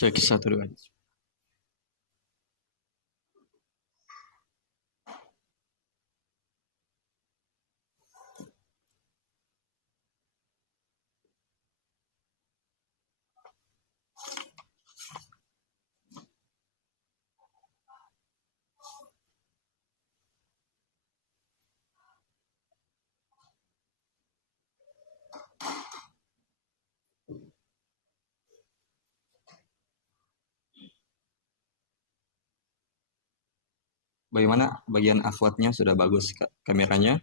Cek satu dua. Bagaimana bagian akhwatnya sudah bagus kameranya?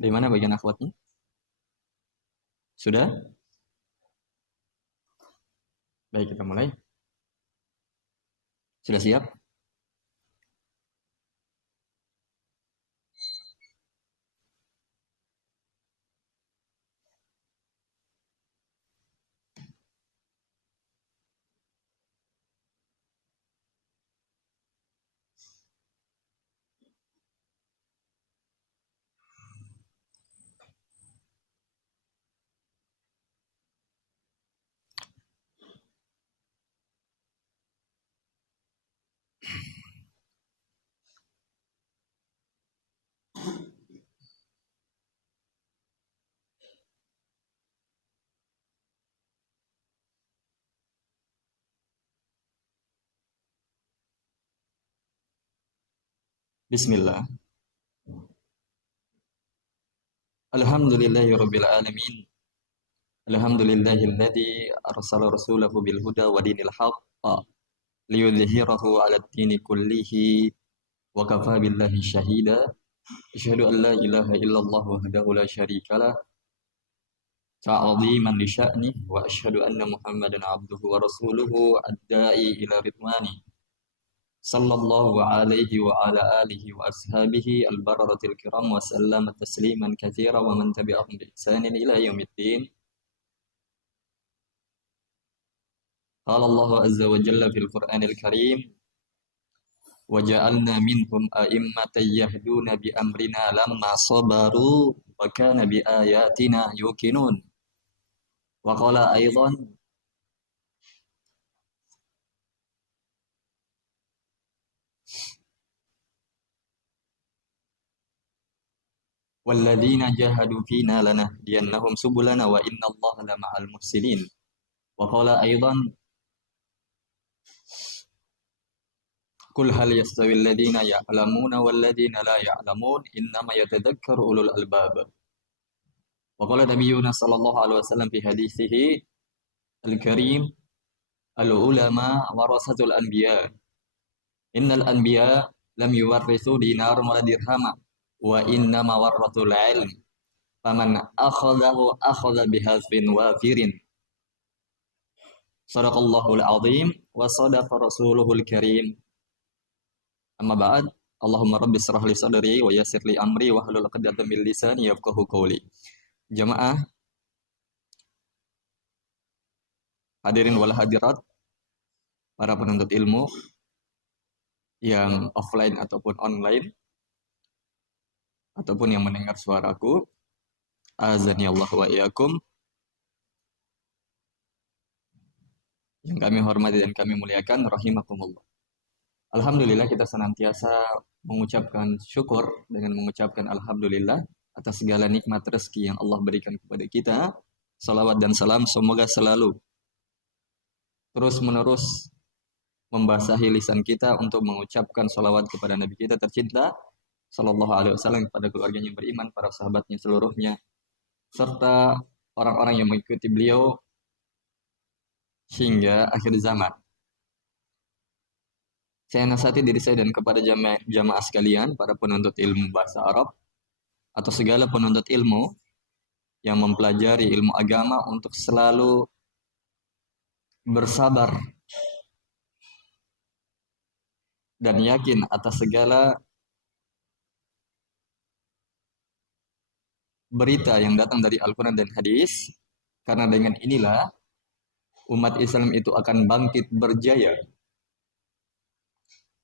Bagaimana bagian akhwatnya? Sudah? Baik, kita mulai. Sudah siap? Bismillah. Alhamdulillahirabbil alamin. Alhamdulillahilladzi arsala rasulahu bil huda wa dinil haqq liyudhhirahu 'alad dini kullihi wa kafa billahi syahida. Asyhadu an la ilaha illallah wahdahu la syarikalah ta'dhiman li sya'nih wa asyhadu anna Muhammadan 'abduhu wa rasuluhu ad-da'i ila ridwani. Sallallahu alaihi wa ala alihi wa ashabihi al-bararatil kiram wa sallama tasliman katsira wa man tabi'ahum bi ihsanin ila yaumiddin. Qala Allah azza wa jalla fil Qur'anil Karim wa ja'alna minhum a'immatan yahduna bi amrina lamma sabaru wa kana bi ayatina yuqinun. Wa qala aidan walladzina jahadu fina lanahdiyannahum subulana wa innallaha lama'al muhsinin. Wa qala aidan Qul hal yastawi alladhina ya'lamuna walladzina la ya'lamun innama yatadhakkaru ulul albab. Wa qala nabiyyuna sallallahu alaihi wasallam fi hadithihi al-karim al-ulama warasatul anbiya. Innal anbiya lam yuwarrithu dinaran wala dirhama wa innama warrathul ilm. Faman akhadhahu akhadha bihadfin wafirin. Sadaqallahul azim wa sadaqa rasuluhul karim. Amma ba'd, Allahumma rabbi shrah li sadri wa yassir li amri wa hlul 'uqdatam min lisani yafqahu qawli. Jamaah hadirin wal hadirat, para penuntut ilmu yang offline ataupun online ataupun yang mendengar suaraku, azani Allah wa iyyakum. Yang kami hormati dan kami muliakan, rahimakumullah. Alhamdulillah kita senantiasa mengucapkan syukur dengan mengucapkan Alhamdulillah atas segala nikmat rezeki yang Allah berikan kepada kita. Salawat dan salam semoga selalu terus-menerus membasahi lisan kita untuk mengucapkan salawat kepada Nabi kita tercinta Sallallahu Alaihi Wasallam, kepada keluarganya yang beriman, para sahabatnya seluruhnya, serta orang-orang yang mengikuti beliau hingga akhir zaman. Saya nasihati diri saya dan kepada jamaah sekalian, para penuntut ilmu bahasa Arab, atau segala penuntut ilmu yang mempelajari ilmu agama untuk selalu bersabar dan yakin atas segala berita yang datang dari Al-Quran dan hadis, karena dengan inilah umat Islam itu akan bangkit berjaya,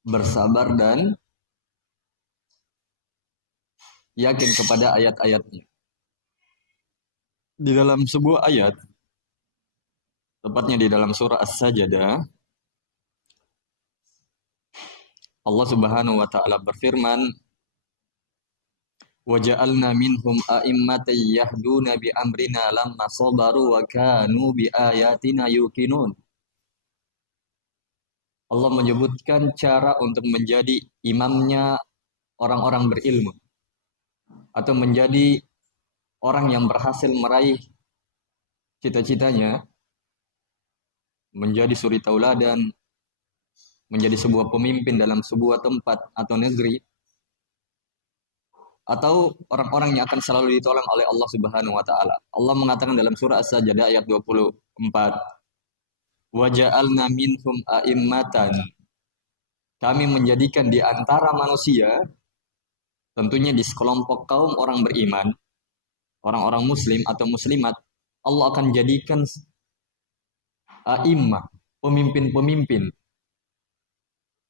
bersabar dan yakin kepada ayat-ayatnya. Di dalam sebuah ayat, tepatnya di dalam surah As-Sajdah, Allah Subhanahu wa taala berfirman, وَجَعَلْنَا مِنْهُمْ أَئِمَّةً يَهْدُونَ بِأَمْرِنَا لَمَّا صَبَرُوا وَكَانُوا بِآيَاتِنَا يُوقِنُونَ. Allah menyebutkan cara untuk menjadi imamnya orang-orang berilmu, atau menjadi orang yang berhasil meraih cita-citanya, menjadi suri tauladan, menjadi sebuah pemimpin dalam sebuah tempat atau negeri, atau orang-orang yang akan selalu ditolong oleh Allah Subhanahu wa taala. Allah mengatakan dalam surah As-Sajdah ayat 24, "Wa ja'alna minhum a'immatan." Kami menjadikan di antara manusia, tentunya di sekelompok kaum orang beriman, orang-orang muslim atau muslimat, Allah akan jadikan a'immah, pemimpin-pemimpin.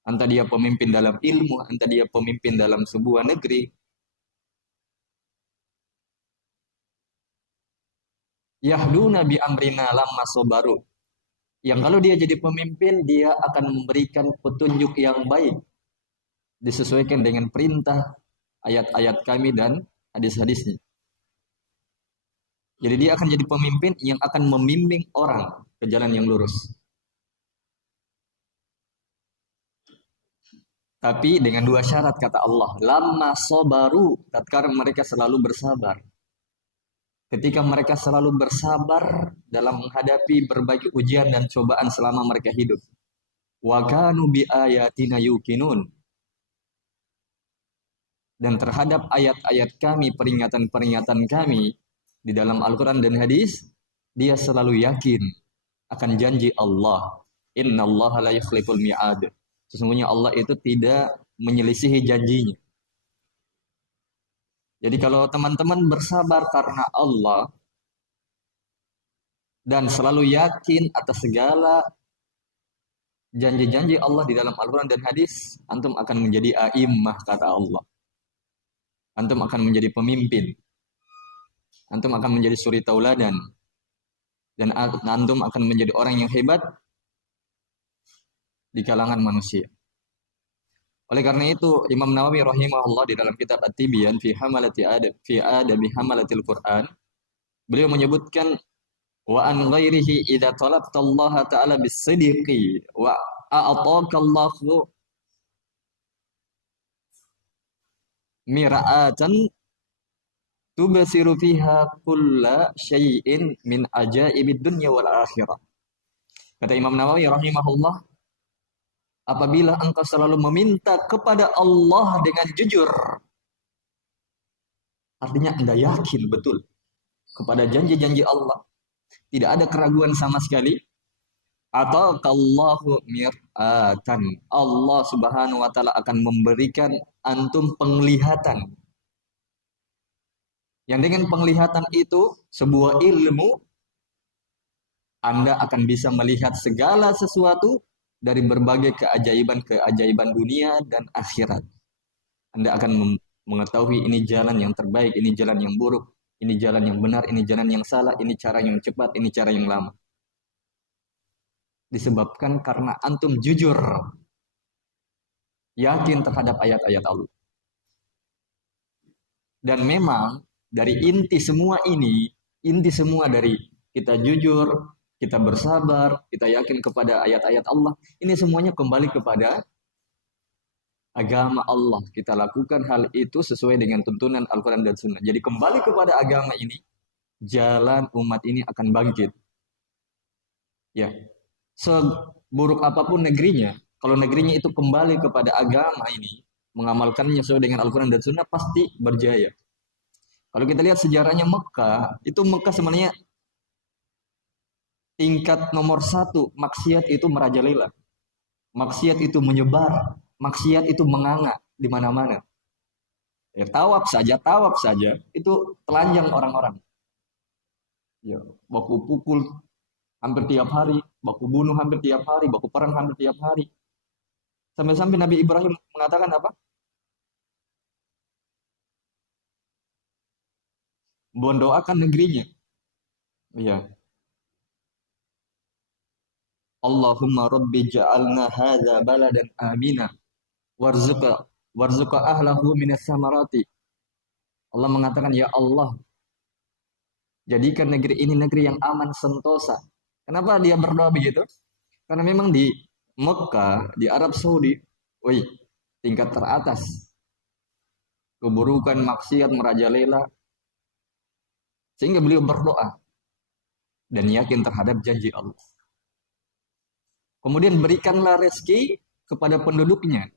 Entah dia pemimpin dalam ilmu, entah dia pemimpin dalam sebuah negeri. Yahduna bi amrina lamma sabaru. Yang kalau dia jadi pemimpin, dia akan memberikan petunjuk yang baik, disesuaikan dengan perintah ayat-ayat kami dan hadis-hadisnya. Jadi dia akan jadi pemimpin yang akan membimbing orang ke jalan yang lurus. Tapi dengan dua syarat, kata Allah. Lamma sabaru, tatkala mereka selalu bersabar. Ketika mereka selalu bersabar dalam menghadapi berbagai ujian dan cobaan selama mereka hidup. Wa kanu bi ayatina yuqinun. Dan terhadap ayat-ayat kami, peringatan-peringatan kami di dalam Al-Quran dan hadis, dia selalu yakin akan janji Allah. Innallaha la yukhliful mi'ad. Sesungguhnya Allah itu tidak menyelisihi janjinya. Jadi kalau teman-teman bersabar karena Allah dan selalu yakin atas segala janji-janji Allah di dalam Al-Quran dan hadis, antum akan menjadi a'immah, kata Allah. Antum akan menjadi pemimpin. Antum akan menjadi suri tauladan. Dan antum akan menjadi orang yang hebat di kalangan manusia. Oleh karena itu, Imam Nawawi rahimahullah di dalam kitab At-Tibyan fi adabi hamalatil Quran, beliau menyebutkan wa an ghairihi idza talabta Allah ta'ala bis-sidqi wa a'taka Allahu mir'atan tubsiru fiha kulla syai'in min ajaibid dunya wal akhirah. Kata Imam Nawawi rahimahullah, apabila engkau selalu meminta kepada Allah dengan jujur, artinya Anda yakin betul kepada janji-janji Allah, tidak ada keraguan sama sekali, atau kallahu mir'atan, Allah Subhanahu wa taala akan memberikan antum penglihatan. Yang dengan penglihatan itu, sebuah ilmu, Anda akan bisa melihat segala sesuatu dari berbagai keajaiban-keajaiban dunia dan akhirat. Anda akan mengetahui ini jalan yang terbaik, ini jalan yang buruk, ini jalan yang benar, ini jalan yang salah, ini cara yang cepat, ini cara yang lama. Disebabkan karena antum jujur yakin terhadap ayat-ayat Allah. Dan memang dari inti semua ini, inti semua dari kita jujur, kita bersabar, kita yakin kepada ayat-ayat Allah, ini semuanya kembali kepada agama Allah. Kita lakukan hal itu sesuai dengan tuntunan Al-Quran dan Sunnah. Jadi kembali kepada agama ini, jalan umat ini akan bangkit. Ya, seburuk apapun negerinya, kalau negerinya itu kembali kepada agama ini, mengamalkannya sesuai dengan Al-Quran dan Sunnah, pasti berjaya. Kalau kita lihat sejarahnya Mekah, itu Mekah sebenarnya tingkat nomor satu, maksiat itu merajalela. Maksiat itu menyebar, maksiat itu menganga di mana-mana. Ya, tawaf saja, itu telanjang orang-orang. Ya, baku pukul hampir tiap hari, baku bunuh hampir tiap hari, baku perang hampir tiap hari. Sampai-sampai Nabi Ibrahim mengatakan apa? Mendoakan negerinya. Ya. Allahumma rabbi ja'alna hadza baladan amina warzuqa ahlahu minas samarati. Allah mengatakan, ya Allah, jadikan negeri ini negeri yang aman sentosa. Kenapa dia berdoa begitu? Karena memang di Mekah, di Arab Saudi, woi, tingkat teratas. Keburukan, maksiat merajalela. Sehingga beliau berdoa dan yakin terhadap janji Allah. Kemudian berikanlah rezeki kepada penduduknya.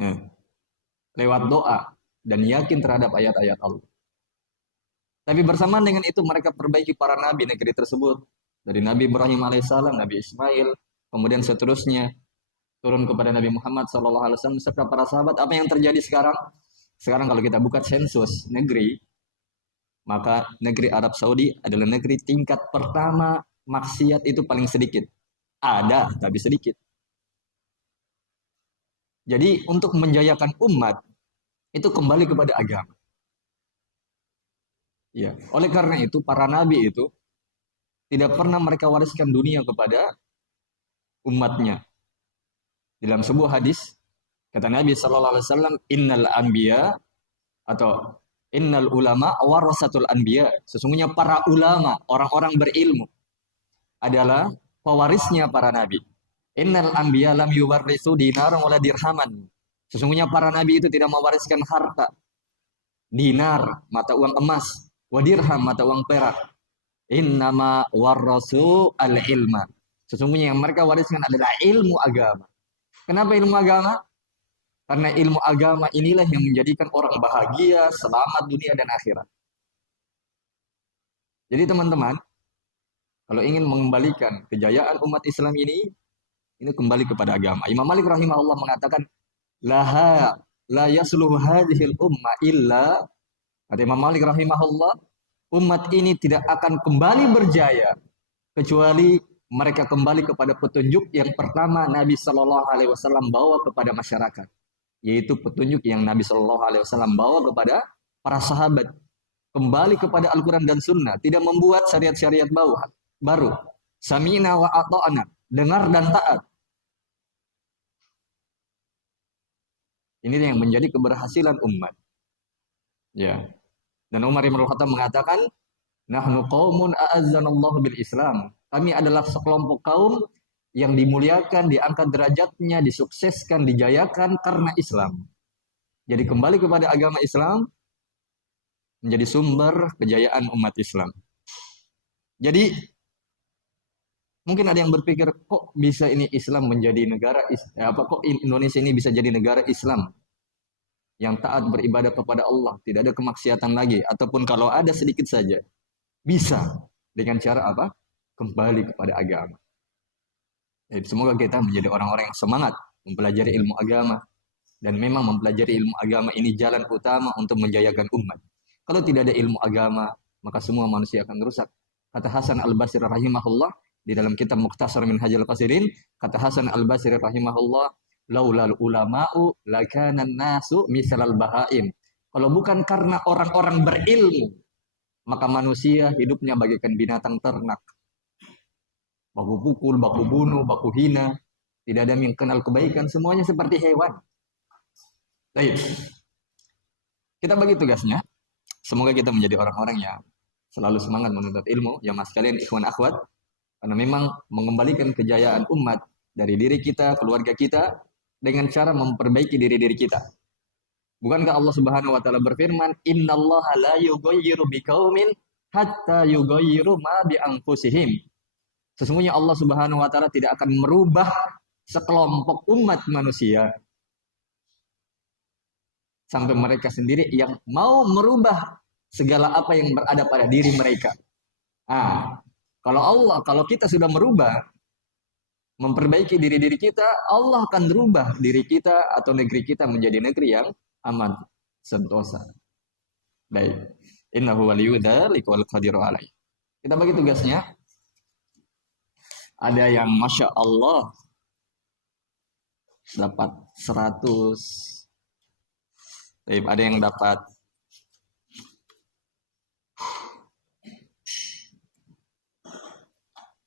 Ya, lewat doa dan yakin terhadap ayat-ayat Allah. Tapi bersamaan dengan itu mereka perbaiki para nabi negeri tersebut. Dari Nabi Ibrahim alaihissalam, Nabi Ismail, kemudian seterusnya turun kepada Nabi Muhammad SAW serta para sahabat. Apa yang terjadi sekarang? Sekarang kalau kita buka sensus negeri, maka negeri Arab Saudi adalah negeri tingkat pertama maksiat itu paling sedikit. Ada, tapi sedikit. Jadi untuk menjayakan umat, itu kembali kepada agama. Ya, oleh karena itu para nabi itu tidak pernah mereka wariskan dunia kepada umatnya. Dalam sebuah hadis kata Nabi Shallallahu Alaihi Wasallam, innal anbiya atau innal ulama warasatul anbiya. Sesungguhnya para ulama, orang-orang berilmu adalah pewarisnya para nabi. Innal anbiya lam yuwarrisu dinaran wala dirhaman. Sesungguhnya para nabi itu tidak mewariskan harta, dinar, mata uang emas, wadirham, mata uang perak. Innama warasu al-ilma. Sesungguhnya yang mereka wariskan adalah ilmu agama. Kenapa ilmu agama? Karena ilmu agama inilah yang menjadikan orang bahagia, selamat dunia dan akhirat. Jadi teman-teman, kalau ingin mengembalikan kejayaan umat Islam ini kembali kepada agama. Imam Malik rahimahullah mengatakan, la yasluhu hadhil umma illa, kata Imam Malik rahimahullah, umat ini tidak akan kembali berjaya kecuali mereka kembali kepada petunjuk yang pertama Nabi Shallallahu Alaihi Wasallam bawa kepada masyarakat, yaitu petunjuk yang Nabi Shallallahu Alaihi Wasallam bawa kepada para sahabat. Kembali kepada Al-Quran dan Sunnah, tidak membuat syariat-syariat baru. Sami'na wa ata'na, dengar dan taat. Ini yang menjadi keberhasilan umat. Ya. Dan Umar bin Khattab mengatakan, nahnu qaumun a'azzanallahu bil Islam. Kami adalah sekelompok kaum yang dimuliakan, diangkat derajatnya, disukseskan, dijayakan karena Islam. Jadi kembali kepada agama Islam menjadi sumber kejayaan umat Islam. Jadi mungkin ada yang berpikir, kok bisa ini Islam menjadi negara, kok Indonesia ini bisa jadi negara Islam yang taat beribadah kepada Allah, tidak ada kemaksiatan lagi, ataupun kalau ada sedikit saja, bisa dengan cara apa? Kembali kepada agama. Jadi semoga kita menjadi orang-orang yang semangat mempelajari ilmu agama, dan memang mempelajari ilmu agama ini jalan utama untuk menjayakan umat. Kalau tidak ada ilmu agama, maka semua manusia akan rusak. Kata Hasan Al-Basri rahimahullah di dalam kitab Mukhtasar Minhajul Qasirin, kata Hasan Al-Basri rahimahullah, laulal ulama'u lakana nasu misalal bahaim. Kalau bukan karena orang-orang berilmu, maka manusia hidupnya bagaikan binatang ternak. Baku pukul, baku bunuh, baku hina, tidak ada yang kenal kebaikan, semuanya seperti hewan. Baik, kita bagi tugasnya. Semoga kita menjadi orang-orang yang selalu semangat menuntut ilmu, ya mas kalian ikhwan akhwat, karena memang mengembalikan kejayaan umat dari diri kita, keluarga kita, dengan cara memperbaiki diri-diri kita. Bukankah Allah Subhanahu wa taala berfirman, "Innallaha la yughayyiru biqaumin hatta yughayyiru ma bi anfusihim." Sesungguhnya Allah Subhanahu wa taala tidak akan merubah sekelompok umat manusia sampai mereka sendiri yang mau merubah segala apa yang berada pada diri mereka. Ah, kalau kita sudah merubah, memperbaiki diri-diri kita, Allah akan merubah diri kita atau negeri kita menjadi negeri yang aman, sentosa. Baik. Innahu waliyyu dzalika wal qadiru alaih. Kita bagi tugasnya. Ada yang Masya Allah dapat 100. Baik, ada yang dapat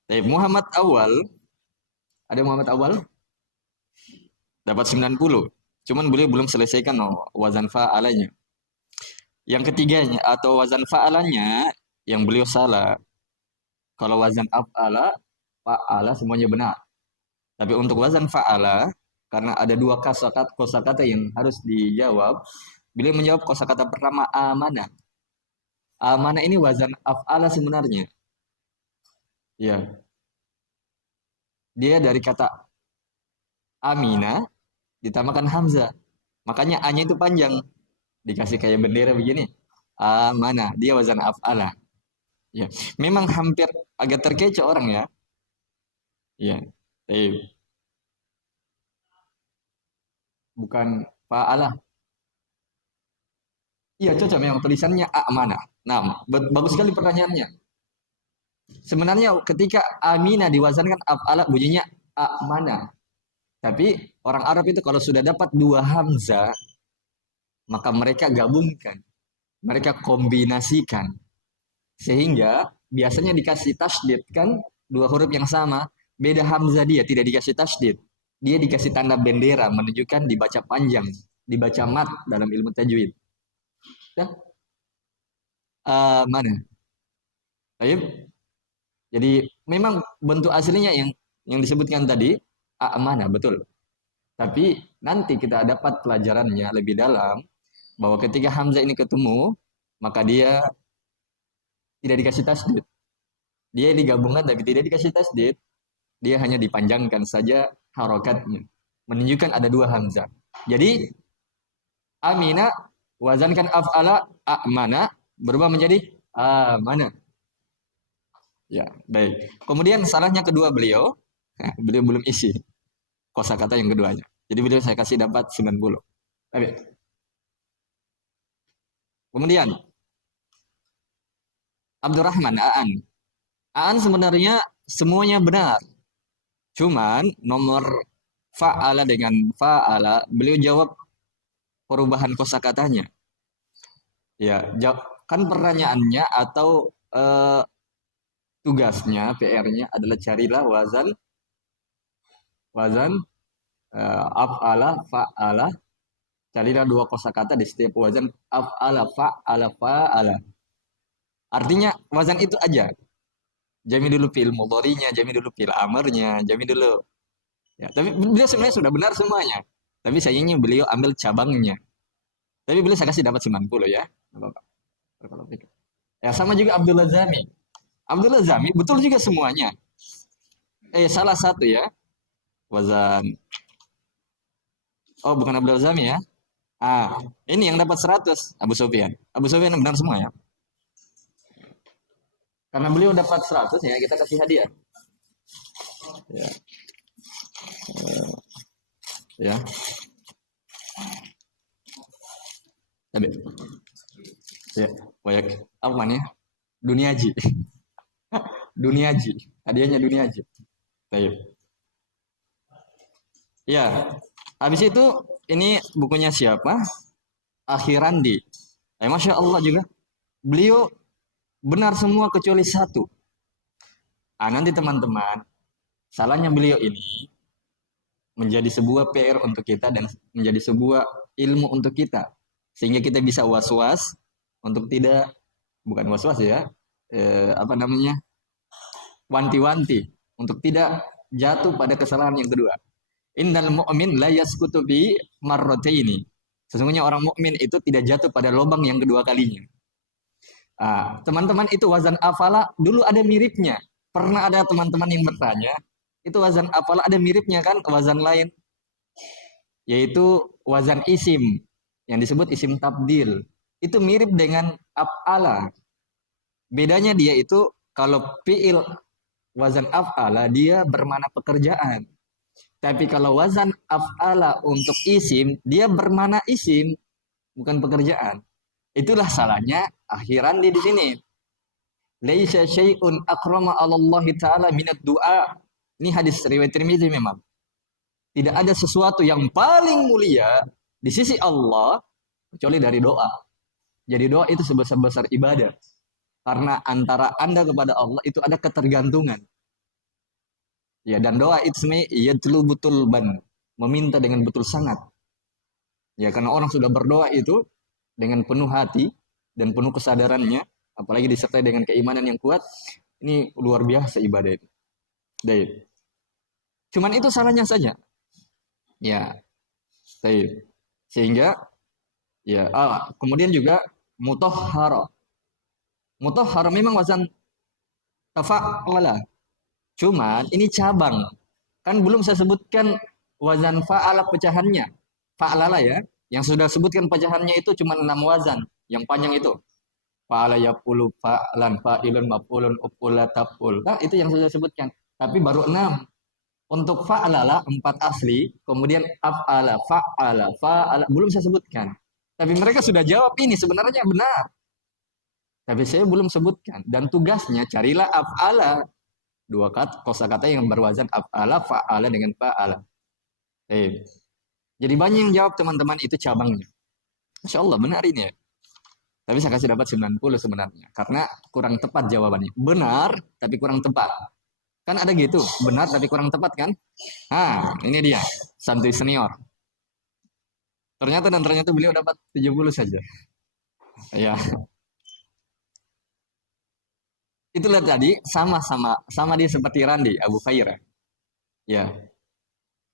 Baik, Muhammad Awal. Ada Muhammad Awal? Dapat 90. Cuman beliau belum selesaikan wazan fa'alanya. Yang ketiganya atau wazan fa'alanya yang beliau salah. Kalau wazan af'ala, fa'ala semuanya benar. Tapi untuk wazan fa'ala, karena ada dua kosakata yang harus dijawab, beliau menjawab kosakata pertama amana. Amana ini wazan af'ala sebenarnya. Ya. Dia dari kata amina ditambahkan hamzah. Makanya a-nya itu panjang. Dikasih kayak bendera begini. Amana, dia wazan af'ala. Ya. Memang hampir agak terkecoh orang ya. Ya. Bukan fa'ala. Iya, cocok memang tulisannya amana. Nah, bagus sekali pertanyaannya. Sebenarnya ketika amina diwazankan af'ala bunyinya amana. Tapi orang Arab itu kalau sudah dapat dua hamzah, maka mereka gabungkan. Mereka kombinasikan. Sehingga biasanya dikasih tasydid kan dua huruf yang sama, beda hamzah dia tidak dikasih tasydid. Dia dikasih tanda bendera menunjukkan dibaca panjang, dibaca mat dalam ilmu tajwid. Ya? Mana? Baik. Jadi memang bentuk aslinya yang disebutkan tadi mana betul. Tapi nanti kita dapat pelajarannya lebih dalam bahwa ketika hamzah ini ketemu, maka dia tidak dikasih tasdid. Dia digabungkan tapi tidak dikasih tasdid. Dia hanya dipanjangkan saja harokatnya. Menunjukkan ada dua hamzah. Jadi amina wazankan af'ala amana berubah menjadi amana. Ya, baik. Kemudian salahnya kedua beliau, beliau belum isi kosakata yang keduanya. Jadi beliau saya kasih dapat 90. Baik. Kemudian Abdurrahman Aan. Aan sebenarnya semuanya benar. Cuman nomor fa'ala dengan fa'ala beliau jawab perubahan kosakatanya. Ya, kan pertanyaannya atau tugasnya, PR-nya adalah carilah wazan af'ala fa'ala. Carilah dua kosakata di setiap wazan af'ala fa'ala fa'ala. Artinya wazan itu aja. Jami dulu fi'il mudhari'nya, jami dulu fi'il amarnya, jami dulu. Ya, tapi beliau sebenarnya sudah benar semuanya. Tapi sayangnya beliau ambil cabangnya. Tapi beliau saya kasih dapat 90 ya. Ya sama juga Abdullah Zami. Abdullah Zami betul juga semuanya. Salah satu ya. Wazan. Oh, bukan Abdullah Zami ya. Ini yang dapat 100 Abu Sufyan. Abu Sufyan benar semua ya. Karena beliau dapat 100 ya, kita kasih hadiah. Ya. Ya. Tapi. Ya, banyak apa namanya? Duniaji. Duniaji. Hadiahnya Duniaji. Baik. Ya. Habis itu ini bukunya siapa? Akhirandi. Masya Allah juga. Beliau benar semua kecuali satu. Nanti teman-teman, salahnya beliau ini menjadi sebuah PR untuk kita dan menjadi sebuah ilmu untuk kita sehingga kita bisa was-was untuk tidak, bukan was-was ya, apa namanya, wanti-wanti untuk tidak jatuh pada kesalahan yang kedua. Innal mu'min la yaskutu bi marrataini. Sesungguhnya orang mukmin itu tidak jatuh pada lubang yang kedua kalinya. Teman-teman, itu wazan afala dulu ada miripnya. Pernah ada teman-teman yang bertanya, itu wazan afala ada miripnya kan wazan lain, yaitu wazan isim yang disebut isim tabdil. Itu mirip dengan af'ala. Bedanya dia itu kalau fi'il wazan af'ala dia bermakna pekerjaan. Tapi kalau wazan af'ala untuk isim dia bermakna isim, bukan pekerjaan. Itulah salahnya akhiran di sini. Laisa syai'un akrama 'ala Allah taala minad du'a. Ini hadis riwayat Tirmizi memang. Tidak ada sesuatu yang paling mulia di sisi Allah kecuali dari doa. Jadi doa itu sebesar-besar ibadah. Karena antara Anda kepada Allah itu ada ketergantungan. Ya, dan doa itu sebenarnya yatlu betul ban, meminta dengan betul sangat. Ya, karena orang sudah berdoa itu dengan penuh hati dan penuh kesadarannya, apalagi disertai dengan keimanan yang kuat, ini luar biasa ibadah itu. Baik. Cuman itu salahnya saja. Ya. Baik. Sehingga ya, kemudian juga mutahhara. Mutahhara memang wazan tafa'ala. Cuman ini cabang. Kan belum saya sebutkan wazan fa'ala pecahannya. Fa'lala ya. Yang sudah sebutkan pecahannya itu cuma 6 wazan. Yang panjang itu. Fa'ala yaqulu fa'lan fa'ilun maf'ulun uf'ula taf'ul. Nah, itu yang sudah sebutkan. Tapi baru 6. Untuk fa'lala 4 asli, kemudian af'ala, fa'ala, fa'ala belum saya sebutkan. Tapi mereka sudah jawab ini sebenarnya benar. Tapi saya belum sebutkan. Dan tugasnya carilah af'ala. 2 kosakata yang berwazan af'ala, fa'ala dengan fa'ala. Jadi banyak yang jawab teman-teman itu cabangnya. Masya Allah benar ini ya. Tapi saya kasih dapat 90 sebenarnya. Karena kurang tepat jawabannya. Benar tapi kurang tepat. Kan ada gitu. Benar tapi kurang tepat kan. Ini dia. Santuy senior. Ternyata beliau dapat 70 saja. Ya. Itulah tadi sama dia seperti Randi Abu Khairah. Ya.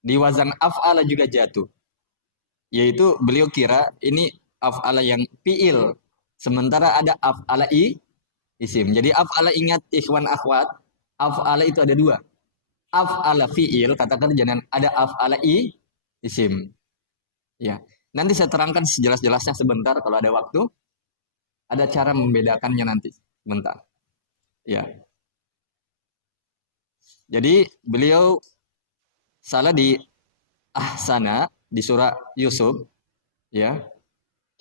Di wazan af'ala juga jatuh. Yaitu beliau kira ini af'ala yang fi'il. Sementara ada af'ala isim. Jadi af'ala, ingat ikhwan akhwat, af'ala itu ada 2. Af'ala fi'il, kata kerja, dan ada af'ala isim. Ya. Nanti saya terangkan sejelas-jelasnya sebentar kalau ada waktu. Ada cara membedakannya nanti. Sebentar. Ya. Jadi beliau salah di ahsana di surah Yusuf, ya.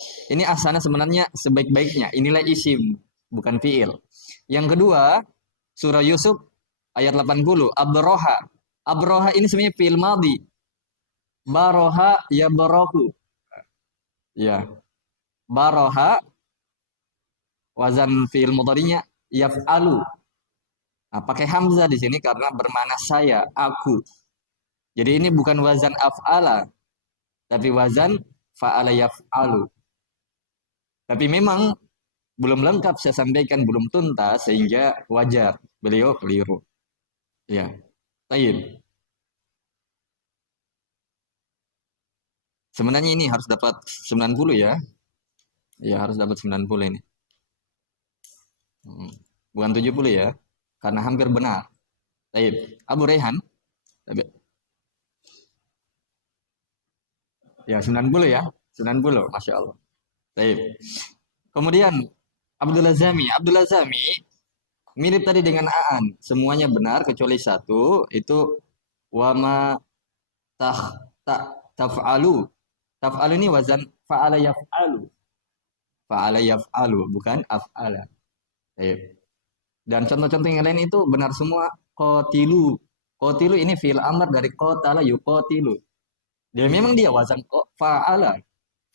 Ini ahsana sebenarnya sebaik-baiknya. Inilah isim, bukan fiil. Yang kedua, surah Yusuf ayat 80, abroha. Abroha ini sebenarnya fiil madhi. Baroha ya barohu. Ya. Baroha wazan fiil mudhari'nya yaf'alu. Pakai hamzah di sini karena bermakna saya, aku. Jadi ini bukan wazan af'ala, tapi wazan fa'ala yaf'alu. Tapi memang belum lengkap saya sampaikan, belum tuntas, sehingga wajar beliau keliru. Ya. Baik. Sebenarnya ini harus dapat 90 ya. Ya, harus dapat 90 ini. Bukan 70 ya. Karena hampir benar. Baik. Abu Rehan. Ya, 90 ya. 90, Masya Allah. Baik. Kemudian Abdullah Zami. Abdullah Zami mirip tadi dengan Aan. Semuanya benar kecuali satu. Itu wama taf'alu. Taf'alu ini wazan fa'ala yaf'alu. Fa'ala yaf'alu. Bukan af'ala. Baik. Dan contoh-contoh yang lain itu benar semua. Qatilu. Qatilu ini fi'il amr dari qatala yuqatilu. Dia memang dia wazan fa'ala.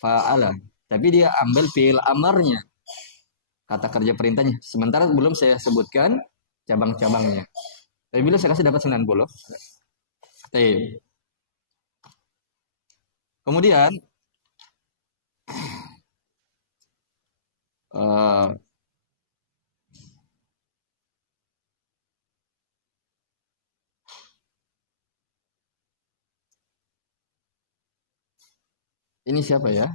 Fa'ala. Tapi dia ambil fi'il amarnya. Kata kerja perintahnya. Sementara belum saya sebutkan cabang-cabangnya. Tapi bila saya kasih dapat 90. Kemudian Eh, ini siapa ya?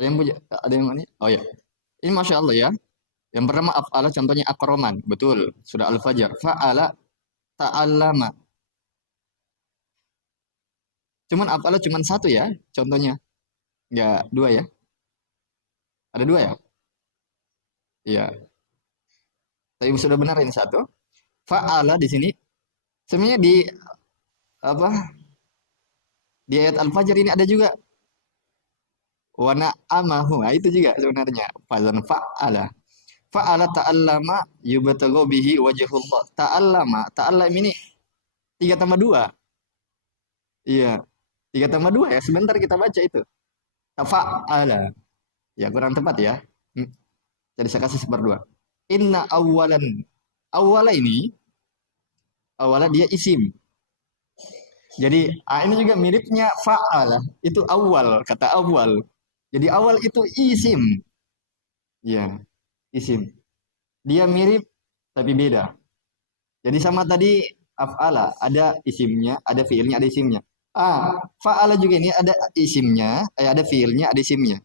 Ada yang punya, ada yang ini? Oh ya, ini masya Allah ya. Yang pertama af'ala contohnya akroman, betul. Sudah al-fajar. Fa'ala ta'allama. Cuman af'ala cuman satu ya, contohnya. Enggak dua ya. Ada dua ya? Iya. Tapi sudah benar ini satu. Fa'ala di sini sebenarnya di apa? Di ayat al-fajar ini ada juga wana amahu. Nah, itu juga sebenarnya. Fazan fa'ala. Fa'ala ta'allama yubtaghu bihi wajhullah. Ta'allama, ta'allam ini 3 tambah 2. Iya, 3 tambah 2 ya. Sebentar kita baca itu. Tafa'ala. Ya, kurang tepat ya. Hmm, Jadi saya kasih seperdua. Inna awalan. Awala ini, awala dia isim. Jadi, ini juga miripnya fa'ala. Itu awal, kata awal. Jadi awal itu isim. Ya, isim. Dia mirip tapi beda. Jadi sama tadi af'ala, ada isimnya, ada fiilnya, ada isimnya. Fa'ala juga ini ada isimnya, ada fiilnya, ada isimnya.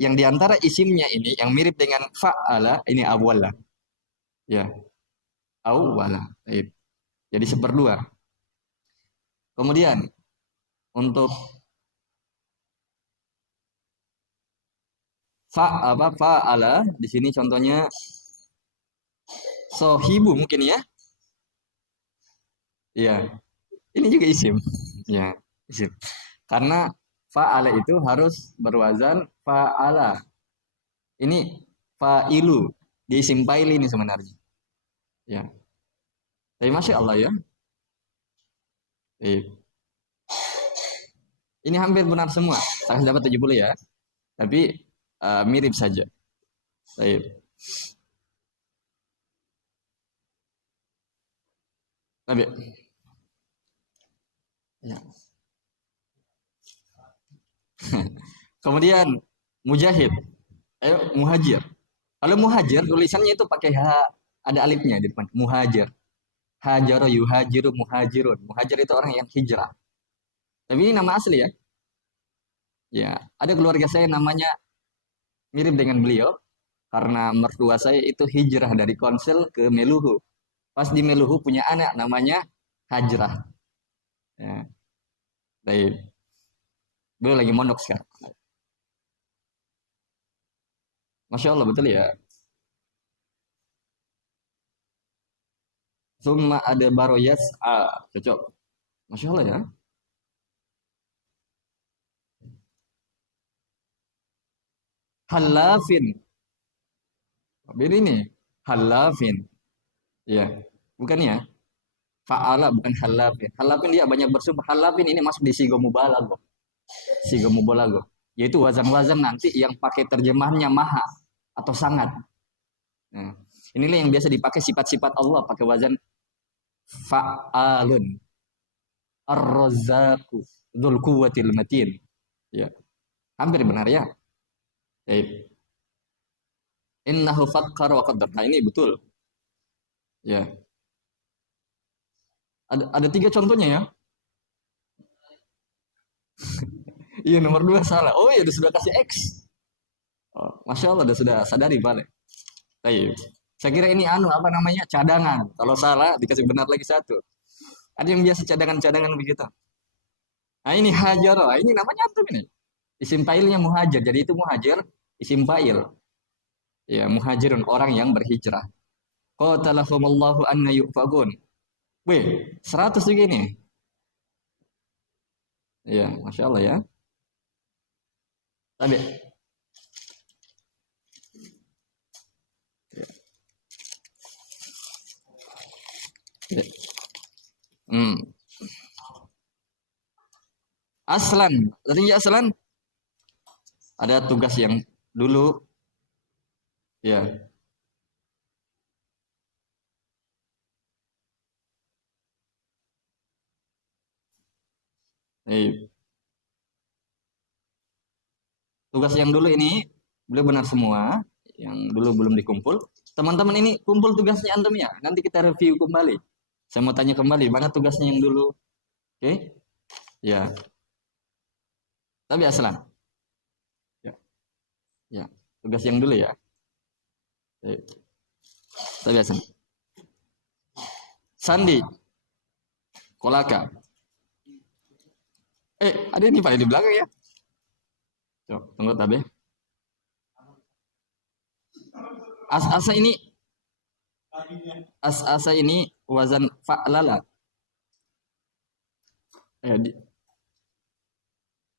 Yang diantara isimnya ini yang mirip dengan fa'ala ini awala. Ya, awala. Baik. Jadi seperdua. Kemudian untuk fa'ala di sini contohnya sohibu mungkin ya. Ya, ini juga isim. Ya, isim. Karena fa'ala itu harus berwazan fa'ala. Ini fa'ilu. Dia isim fa'il ini sebenarnya. Ya. Tapi Masya Allah ya. Baik. Ini hampir benar semua. Saya dapat 70 ya. Tapi mirip saja. Baik. Tapi ya. Kemudian mujahid. Ayo muhajir. Kalau muhajir tulisannya itu pakai H, ada alifnya di depan. Muhajir. Hajaro yuhajiru muhajirun. Muhajir itu orang yang hijrah. Tapi ini nama asli ya. Ya, ada keluarga saya namanya mirip dengan beliau karena mertua saya itu hijrah dari Konsel ke Meluhu. Pas di Meluhu punya anak namanya Hajrah. Ya, baik. Beliau lagi mondok sekarang. Masya Allah betul ya. Summa ada baroyas cocok. Masya Allah ya. Halafin. Beda ini. Halafin. Ya, bukan ya. Fa'ala bukan halafin. Halafin dia banyak bersumpah. Halafin ini masuk di sigo mubalaghah. Sigo mubalaghah. Yaitu wazan-wazan nanti yang pakai terjemahannya maha atau sangat. Nah, inilah yang biasa dipakai sifat-sifat Allah pakai wazan fa'alun. Ar-Razzaqu. Dzul quwwatil matin. Ya, hampir benar ya. Baik. Innahu fakkar wa qaddar. Nah, ini betul. Ya. Ada tiga contohnya ya. Iya, nomor dua salah. Oh iya, sudah kasih X. Oh, Masya Allah, sudah sadari balik. Baik. Saya kira ini apa namanya, cadangan. Kalau salah, dikasih benar lagi satu. Ada yang biasa cadangan-cadangan begitu. Nah, ini hajar. Nah, ini namanya apa ini? Isim fa'ilnya muhajir. Jadi itu muhajir, isim fa'il. Ya, muhajirun, orang yang berhijrah. Qatalahumullahu anna yufakun. Wih, 100 juga ini. Ya, Masya Allah ya. Tadi. Ya. Hmm. Aslan. Tadi aslan. Ada tugas yang dulu. Ya. Eh, Tugas yang dulu ini beliau benar semua, yang dulu belum dikumpul. Teman-teman ini kumpul tugasnya antum ya. Nanti kita review kembali. Saya mau tanya kembali, mana tugasnya yang dulu? Oke? Ya, tapi aslan. Ya, ya. Tugas yang dulu ya. Tapi aslan. Sandi, Kolaka. Ada ini Pak di belakang ya. Coba, tunggu tabe. Asa ini asa ini wazan fa'lala.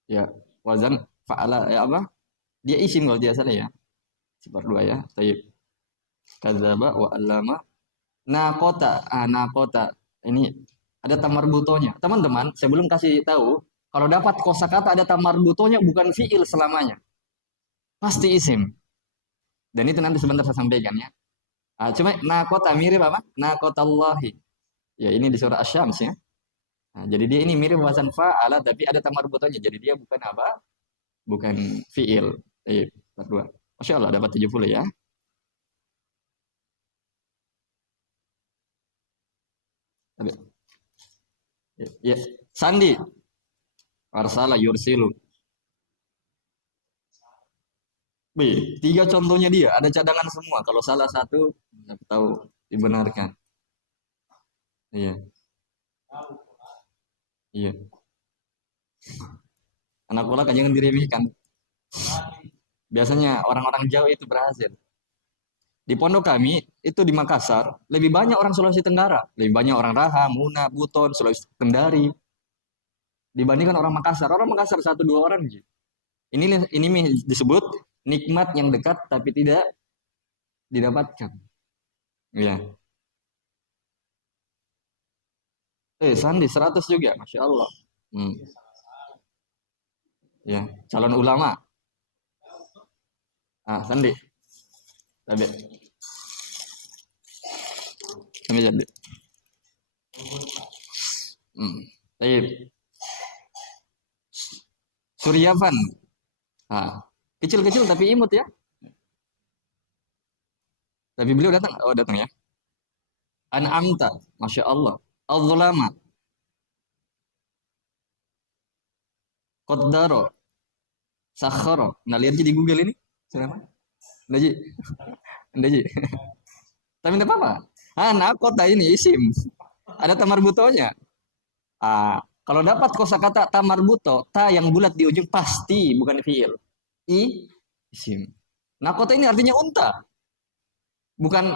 Ya, wazan fa'ala ya apa? Dia isim kalau dia salah ya. Sifat dua ya. Tayyib. Kadzaba wa allama. Nakota. Nakota. Ini ada tamar butonya. Teman-teman, saya belum kasih tahu. Kalau dapat kosakata ada tamar butonya bukan fiil selamanya. Pasti isim. Dan itu nanti sebentar saya sampaikan ya. Cuma nakota mirip apa? Nakotallahi. Ya ini di surah Asy-Syams ya. Jadi dia ini mirip wazan fa'ala tapi ada tamar butonya. Jadi dia bukan apa? Bukan fiil. Dua. Masya Allah dapat 70 ya. Ya, Sandi. Arsala yursilu. Tiga contohnya dia, ada cadangan semua. Kalau salah satu, nggak tahu dibenarkan. Iya, iya. Anak bola kan jangan diremehkan. Biasanya orang-orang Jawa itu berhasil. Di pondok kami, itu di Makassar, lebih banyak orang Sulawesi Tenggara. Lebih banyak orang Raha, Muna, Buton, Sulawesi Kendari. Dibandingkan orang Makassar. Orang Makassar satu dua orang. Ini disebut nikmat yang dekat tapi tidak didapatkan. Ya. Sandi 100 juga, Masya Allah. Ya, calon ulama. Sandi. Tapi. Kami jadi. Tapi. Suryavan. Kecil-kecil tapi imut ya. Tapi beliau datang. Oh, datang ya. An'amta, Masya Allah. Al-Zulama. Qaddaro. Sakhara. Nah, lihat di Google ini. Siapa? Ndaji. Ndaji. Tapi tidak apa-apa. Nah, kota ini isim. Ada tamar butonya. Kalau dapat kosakata tamar buto, ta yang bulat di ujung pasti bukan fiil. Isim. Nah, kota ini artinya unta. Bukan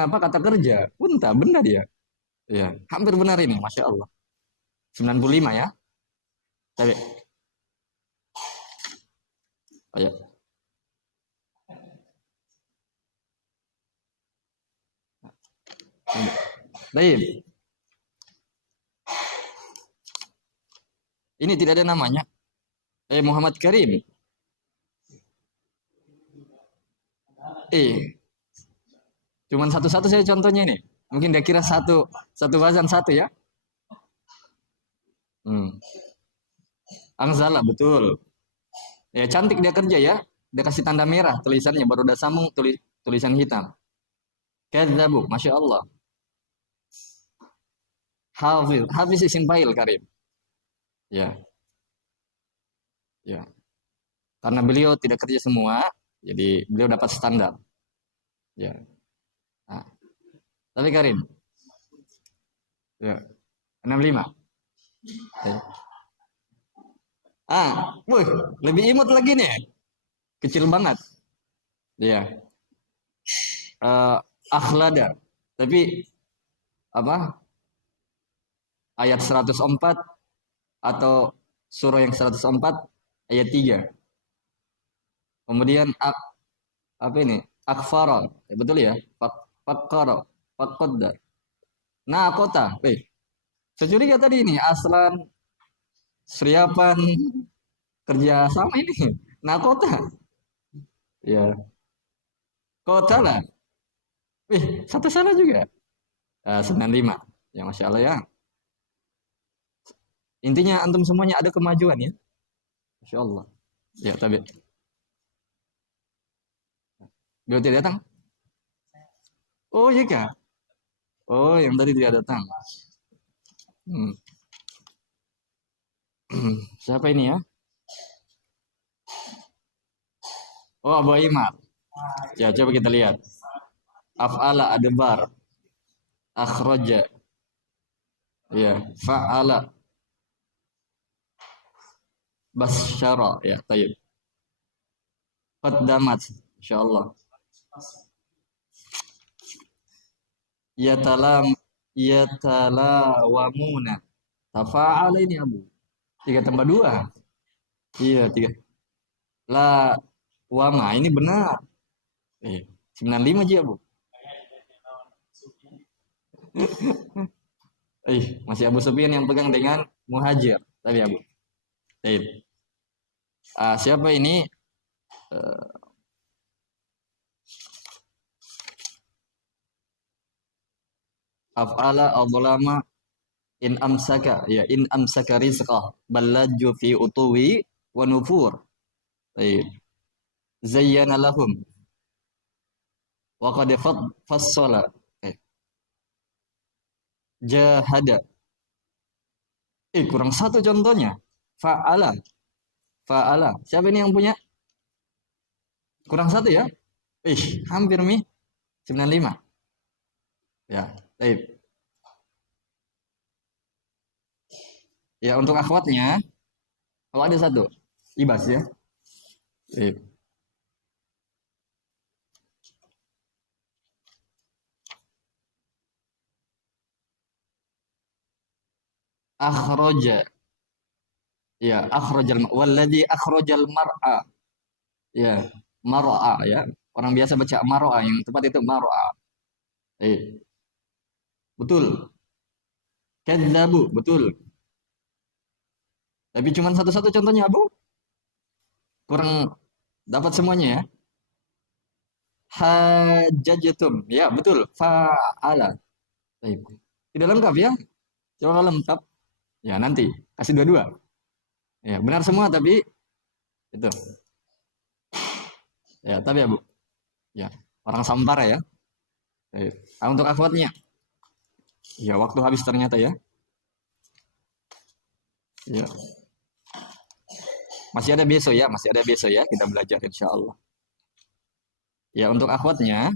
apa kata kerja. Unta, benar dia. Ya, hampir benar ini, Masya Allah. 95 ya. Tapi ya. Baik. Ini tidak ada namanya. Muhammad Karim. Cuman satu-satu saya contohnya ini. Mungkin dia kira satu wazan satu ya. Angzala betul. Ya cantik dia kerja ya. Dia kasih tanda merah tulisannya baru udah sambung tulisan hitam. Kadzabu, Masya Allah. Hafiz isim fa'il Karim. Ya. Ya. Karena beliau tidak kerja semua, jadi beliau dapat standar. Ya. Tapi Karim. Ya. 65. Ya. Lebih imut lagi nih. Kecil banget. Ya. Akhlada. Tapi apa? Ayat 104 atau surah yang 104 ayat 3. Kemudian apa ini? Akfara. Betul ya? Fakkara. Faqqaddar. Nah, kota. Saya curiga tadi ini aslan Suryapan kerja sama ini. Nah, kota. Ya. Kota lah. Satu salah juga. 95. Ya, Masya Allah ya. Intinya antum semuanya ada kemajuan ya. Masya Allah. Ya, tapi beliau tidak datang. Oh iya kah? Oh, yang tadi tidak datang. Hmm. Siapa ini ya? Oh, Abu Imar. Ya, coba kita lihat. Af'ala adbar, akhraja. Ya, fa'ala, basyara. Ya, tayyib. Qaddamat. Insyaallah. Yatalam yatalawamuna. Tafa'ala ini Abu. Tiga tambah dua. Iya, tiga. La wama ini benar. Iya. 95 aja Abu. Masih Abu Sufyan yang pegang dengan Muhajir. Tadi Abu. Taib. Siapa ini? Af'ala adlama in amsaka. Ya, in amsaka rizqah. Ballaju fi utuwi wa nufur. Taib. Zayyana lahum. Wa qad fassala. Eh, Jahada. Kurang satu contohnya. Fa'ala. Fa'ala. Siapa ini yang punya? Kurang satu ya? Hampir nih. 95. Ya, baik. Ya, untuk akhwatnya, kalau ada satu. Ibas ya. Baik. Akhroja. Ya, akhrojal. Walladhi akhrojal mar'a. Ya, mar'a ya. Orang biasa baca mar'a. Yang tepat itu mar'a. Betul. Kadzabu. Betul. Tapi cuma satu-satu contohnya, Abu. Kurang dapat semuanya ya. Hajajatum. Ya, betul. Fa'ala. Baik. Tidak lengkap ya. Coba kalau lengkap. Ya, nanti. Kasih dua-dua. Ya, benar semua tapi itu. Ya, tapi ya, Bu. Ya, orang Sampar ya. Baik. Untuk akhwatnya. Ya, waktu habis ternyata ya. Ya. Masih ada besok ya, masih ada besok ya. Kita belajar insya Allah. Ya, untuk akhwatnya.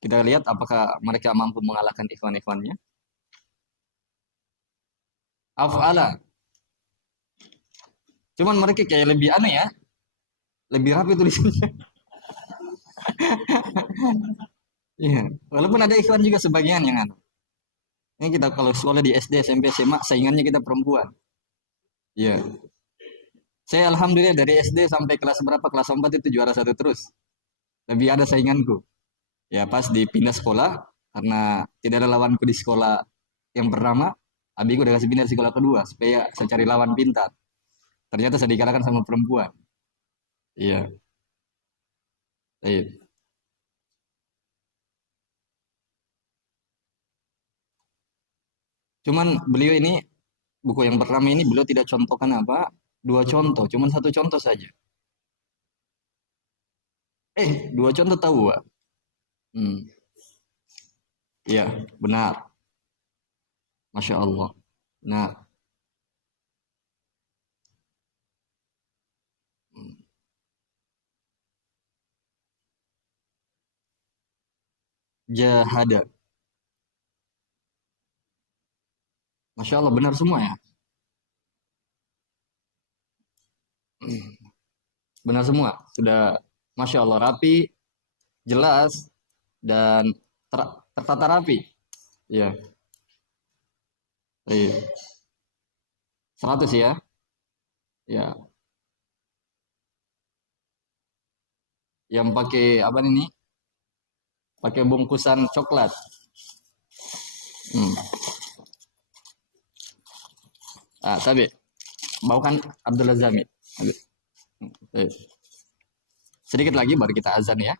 Kita lihat apakah mereka mampu mengalahkan ikhwan-ikhwannya. Af'ala. Cuman mereka kayak lebih aneh ya. Lebih rapi tulisannya. Iya. Walaupun ada ikhwan juga sebagian yang aneh. Ini kita kalau sekolah di SD, SMP, SMA, saingannya kita perempuan. Iya. Saya alhamdulillah dari SD sampai kelas berapa? Kelas 4 itu juara satu terus. Lebih ada sainganku. Ya pas dipindah sekolah, karena tidak ada lawanku di sekolah yang pertama, abiku udah kasih pindah di sekolah kedua, supaya saya cari lawan pintar. Ternyata saya dikalahkan sama perempuan. Iya. Iya. Cuman beliau ini, buku yang pertama ini beliau tidak contohkan apa? Dua contoh, cuman satu contoh saja. Dua contoh tahu, Pak? Hmm. Iya, benar. Masya Allah. Nah, jahada. Masya Allah, benar semua ya. Benar semua. Sudah, Masya Allah, rapi, jelas, dan tertata rapi. Iya, iya. 100 ya. Ya, yang pakai apa ini? Pakai bungkusan coklat. Hmm. Tapi bawakan Abdullah Zamid. Eh, Sedikit lagi baru kita azan ya.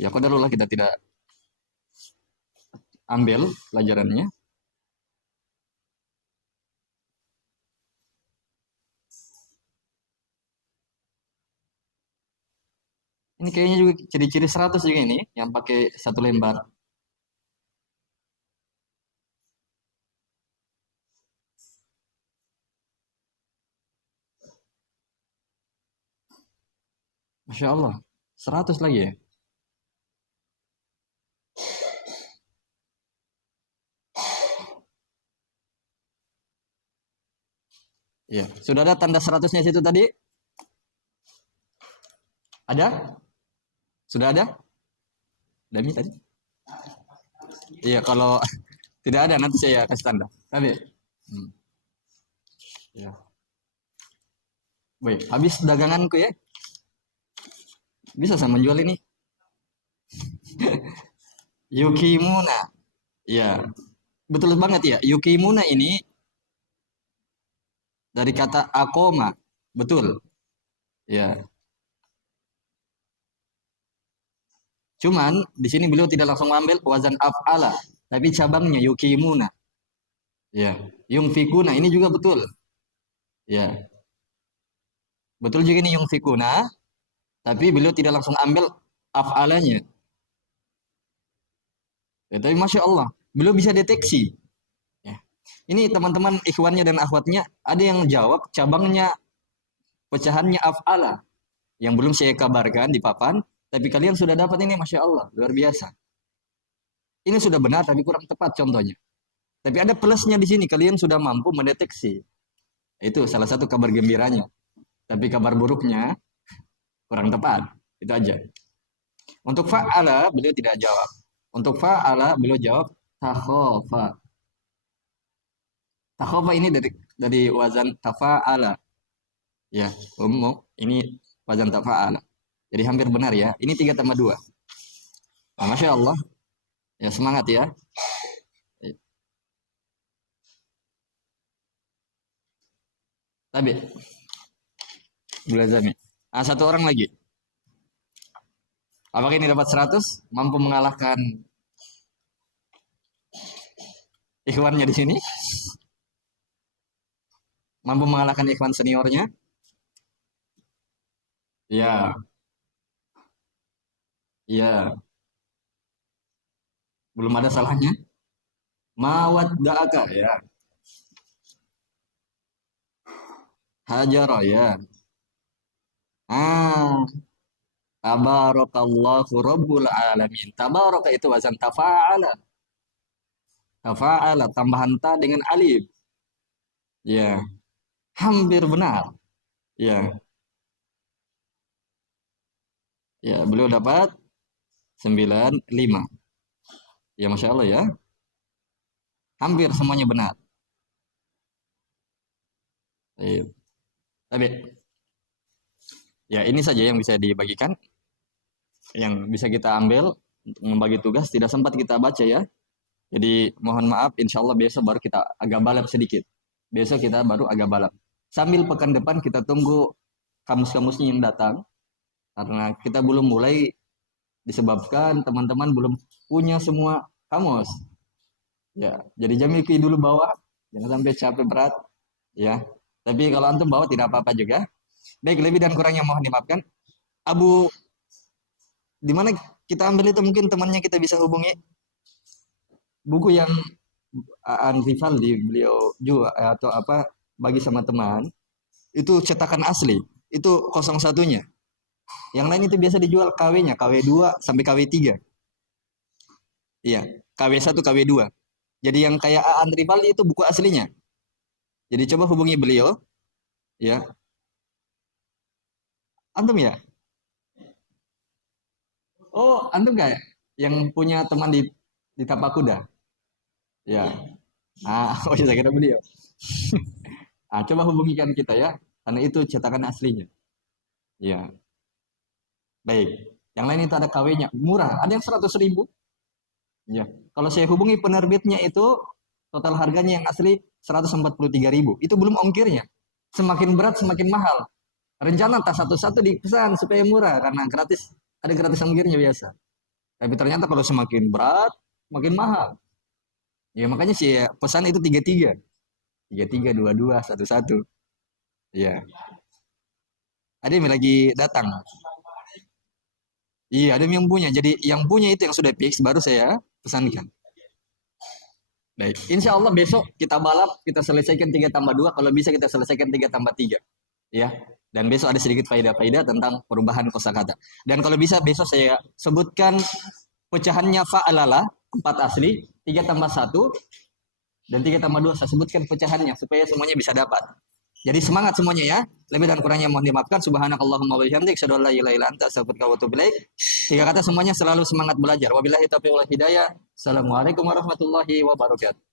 Ya, qadarullah kita tidak ambil pelajarannya. Ini kayaknya juga ciri-ciri 100 juga ini, yang pakai satu lembar. Masya Allah, 100 lagi ya. Iya, sudah ada tanda 100-nya situ tadi? Ada? Sudah ada? Dami tadi? Iya, kalau tidak ada nanti saya kasih tanda. Tapi, hmm, ya. Baik, habis daganganku ya. Bisa saya menjual ini. Yukimuna. Ya, betul banget ya. Yukimuna ini dari kata akoma. Betul. Ya. Cuman di sini beliau tidak langsung ambil wazan af'ala, tapi cabangnya yukimuna. Ya. Yungfikuna ini juga betul. Ya. Betul juga ini yungfikuna, tapi beliau tidak langsung ambil af'alanya. Ya, tapi Masya Allah, beliau bisa deteksi. Ya. Ini teman-teman ikhwannya dan akhwatnya, ada yang jawab cabangnya, pecahannya af'ala. Yang belum saya kabarkan di papan, tapi kalian sudah dapat ini, Masya Allah, luar biasa. Ini sudah benar, tapi kurang tepat contohnya. Tapi ada plusnya di sini, kalian sudah mampu mendeteksi. Itu salah satu kabar gembiranya. Tapi kabar buruknya kurang tepat. Itu aja. Untuk fa'ala, beliau tidak jawab. Untuk fa'ala, beliau jawab takhofa. Takhofa ini dari wazan tafa'ala. Ya, ini wazan tafa'ala. Jadi hampir benar ya. Ini 3 tambah 2. Nah, Masya Allah. Ya, semangat ya. Tapi, belajar nih. Ah, satu orang lagi. Apakah ini dapat 100? Mampu mengalahkan ikhwannya di sini? Mampu mengalahkan ikhwan seniornya? Ya, ya. Belum ada salahnya. Mawadda'aka ya. Hajara ya. Ah, tabarakallahu rabbul alamin. Tabaraka itu wazan tafa'ala. Tafa'ala tambahan ta dengan alif. Ya, hampir benar. Ya, ya, beliau dapat 95. Ya, Masya Allah ya. Hampir semuanya benar. Iya. Tapi, ya ini saja yang bisa dibagikan. Yang bisa kita ambil untuk membagi tugas. Tidak sempat kita baca ya. Jadi mohon maaf, insya Allah besok baru kita agak balap sedikit. Besok kita baru agak balap. Sambil pekan depan kita tunggu kamus-kamusnya yang datang. Karena kita belum mulai disebabkan teman-teman belum punya semua kamus. Ya, jadi Jamiki dulu bawa, jangan sampai capek berat. Ya, tapi kalau antum bawa tidak apa-apa juga. Baik, lebih dan kurangnya mohon dimaafkan. Abu, di mana kita ambil itu mungkin temannya kita bisa hubungi. Buku yang Antifal di beliau juga atau apa bagi sama teman itu cetakan asli itu 01-nya, yang lain itu biasa dijual KW-nya KW2 sampai KW3. Iya, KW1 KW2. Jadi yang kayak Antifal itu buku aslinya, jadi coba hubungi beliau ya. Antum ya, oh antum gak yang punya teman di tapak kuda ya. Oh ya saya kira beliau. Coba hubungikan kita ya, karena itu cetakan aslinya. Ya, baik. Yang lain itu ada KW-nya, murah. Ada yang 100.000. Ya, kalau saya hubungi penerbitnya itu total harganya yang asli 143.000. Itu belum ongkirnya. Semakin berat semakin mahal. Rencana tas satu-satu dipesan supaya murah karena gratis, ada gratis ongkirnya biasa. Tapi ternyata kalau semakin berat makin mahal. Ya makanya sih ya, pesan itu 33. 33, 22, 11. Ya. Ada yang lagi datang. Iya, ada yang punya. Jadi yang punya itu yang sudah fix baru saya pesankan. Baik. Insya Allah besok kita balap, kita selesaikan 3 tambah 2. Kalau bisa kita selesaikan 3 tambah 3. Ya. Dan besok ada sedikit faedah-faedah tentang perubahan kosakata. Dan kalau bisa besok saya sebutkan pecahannya fa'alala, 4 asli, 3 tambah 1, dan 3 tambah 2. Saya sebutkan pecahannya supaya semuanya bisa dapat. Jadi semangat semuanya ya. Lebih dan kurangnya mohon dimaafkan. Subhanakallahumma wa bihamdik, asyhadu an la ilaha illa anta, astaghfiruka wa atubu ilaik. 3 kata semuanya selalu semangat belajar. Wabillahi taufiq wal hidayah. Assalamualaikum warahmatullahi wabarakatuh.